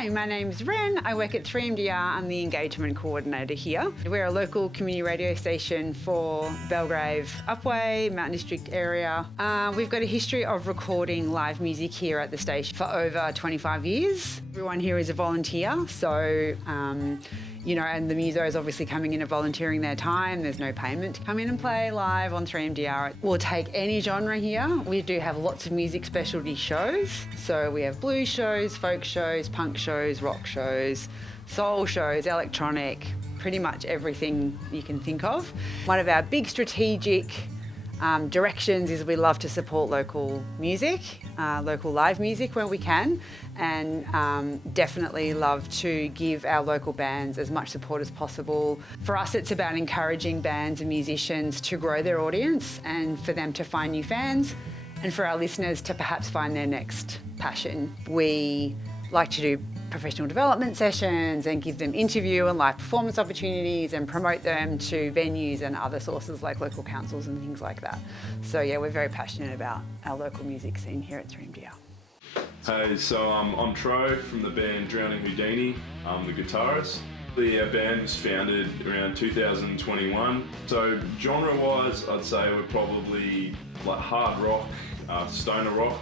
Hi, my name's Ren. I work at 3MDR. I'm the engagement coordinator here. We're a local community radio station for Belgrave, Upwey, Mountain District area. We've got a history of recording live music here at the station for over 25 years. Everyone here is a volunteer, so and the musos obviously coming in and volunteering their time. There's no payment to come in and play live on 3MDR. We'll take any genre here. We do have lots of music specialty shows. So we have blues shows, folk shows, punk shows, rock shows, soul shows, electronic, pretty much everything you can think of. One of our big strategic directions is we love to support local music, local live music where we can, and definitely love to give our local bands as much support as possible. For us, it's about encouraging bands and musicians to grow their audience and for them to find new fans, and for our listeners to perhaps find their next passion. We like to do professional development sessions and give them interview and live performance opportunities and promote them to venues and other sources like local councils and things like that. So yeah, we're very passionate about our local music scene here at 3MDR. Hey, so I'm Tro from the band Drowning Houdini. I'm the guitarist. The band was founded around 2021. So genre-wise, I'd say we're probably like hard rock, stoner rock,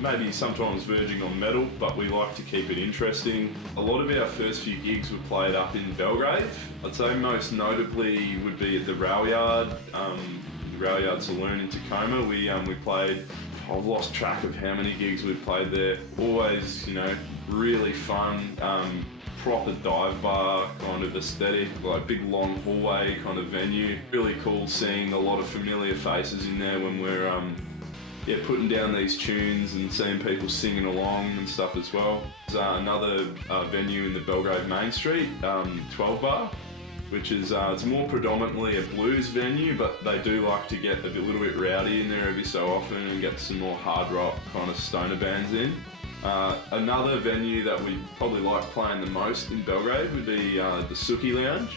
maybe sometimes verging on metal, but we like to keep it interesting. A lot of our first few gigs were played up in Belgrave. I'd say most notably would be at the Rail Yard, the Rail Yard Saloon in Tacoma. We played, I've lost track of how many gigs we've played there. Always, really fun, proper dive bar kind of aesthetic, like big long hallway kind of venue. Really cool seeing a lot of familiar faces in there when we're putting down these tunes and seeing people singing along and stuff as well. There's another venue in the Belgrave Main Street, 12 Bar, which is it's more predominantly a blues venue, but they do like to get a little bit rowdy in there every so often and get some more hard rock kind of stoner bands in. Another venue that we probably like playing the most in Belgrave would be the Suki Lounge.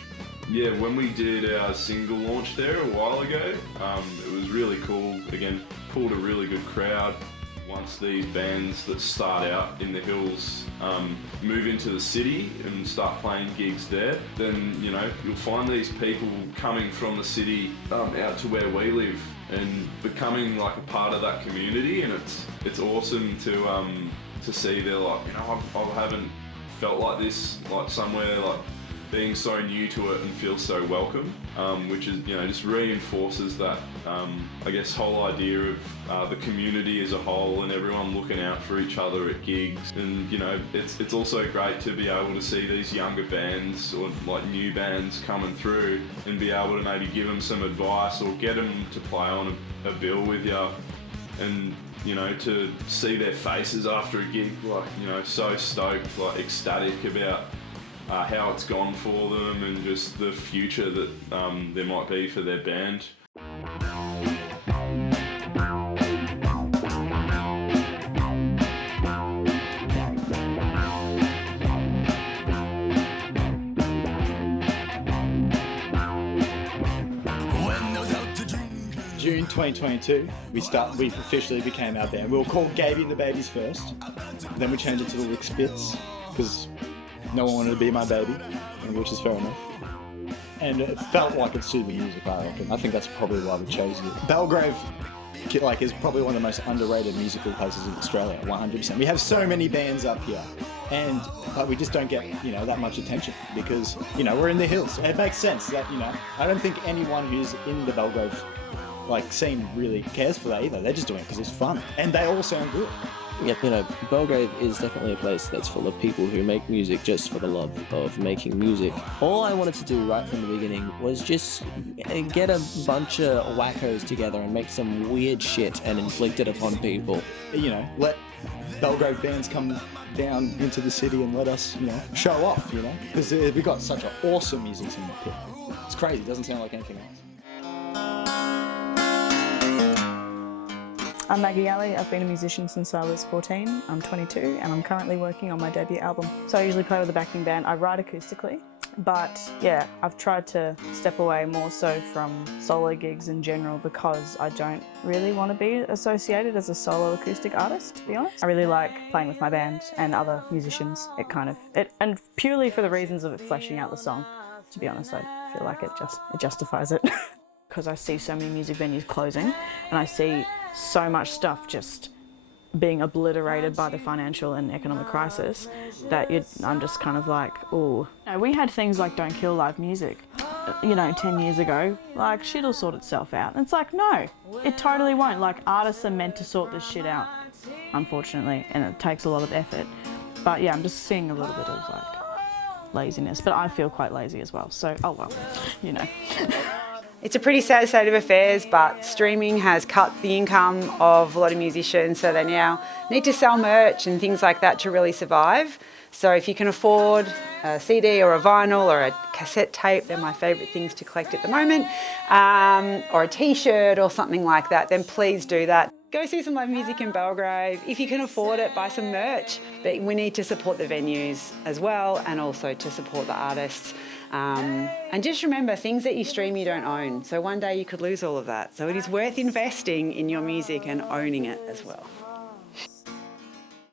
Yeah, when we did our single launch there a while ago, it was really cool. Again, pulled a really good crowd. Once these bands that start out in the hills move into the city and start playing gigs there, then you'll find these people coming from the city out to where we live and becoming like a part of that community, and it's awesome to see. They're like, I haven't felt like this, like somewhere like being so new to it and feel so welcome, which is just reinforces that whole idea of the community as a whole and everyone looking out for each other at gigs. And it's also great to be able to see these younger bands or like new bands coming through and be able to maybe give them some advice or get them to play on a bill with you, and to see their faces after a gig, like so stoked, like ecstatic about how it's gone for them and just the future that there might be for their band. June 2022, we officially became our band. We were called Gaby and the Babies first, then we changed it to the Lickspits because no one wanted to be my baby, which is fair enough. And it felt like it suited the music, I reckon. I think that's probably why we chose it. Belgrave is probably one of the most underrated musical places in Australia, 100%. We have so many bands up here, but we just don't get that much attention because we're in the hills. It makes sense that I don't think anyone who's in the Belgrave scene really cares for that either. They're just doing it because it's fun, and they all sound good. Yep, Belgrave is definitely a place that's full of people who make music just for the love of making music. All I wanted to do right from the beginning was just get a bunch of wackos together and make some weird shit and inflict it upon people. Let Belgrave bands come down into the city and let us, show off, because we've got such an awesome music scene up here. It's crazy, it doesn't sound like anything else. I'm Maggie Alley. I've been a musician since I was 14. I'm 22 and I'm currently working on my debut album. So I usually play with a backing band. I write acoustically But yeah, I've tried to step away more so from solo gigs in general because I don't really want to be associated as a solo acoustic artist, to be honest. I really like playing with my band and other musicians. And purely for the reasons of it fleshing out the song, to be honest, I feel like it justifies it. Because I see so many music venues closing and I see so much stuff just being obliterated by the financial and economic crisis that I'm just kind of like, ooh. We had things like Don't Kill Live Music, 10 years ago, like shit'll sort itself out. And it's like, no, it totally won't. Like artists are meant to sort this shit out, unfortunately, and it takes a lot of effort. But yeah, I'm just seeing a little bit of like laziness, but I feel quite lazy as well. So, oh well, It's a pretty sad state of affairs, but streaming has cut the income of a lot of musicians, so they now need to sell merch and things like that to really survive. So if you can afford a CD or a vinyl or a cassette tape, they're my favourite things to collect at the moment, or a t-shirt or something like that, then please do that. Go see some live music in Belgrave. If you can afford it, buy some merch. But we need to support the venues as well, and also to support the artists. And just remember, things that you stream you don't own. So one day you could lose all of that. So it is worth investing in your music and owning it as well.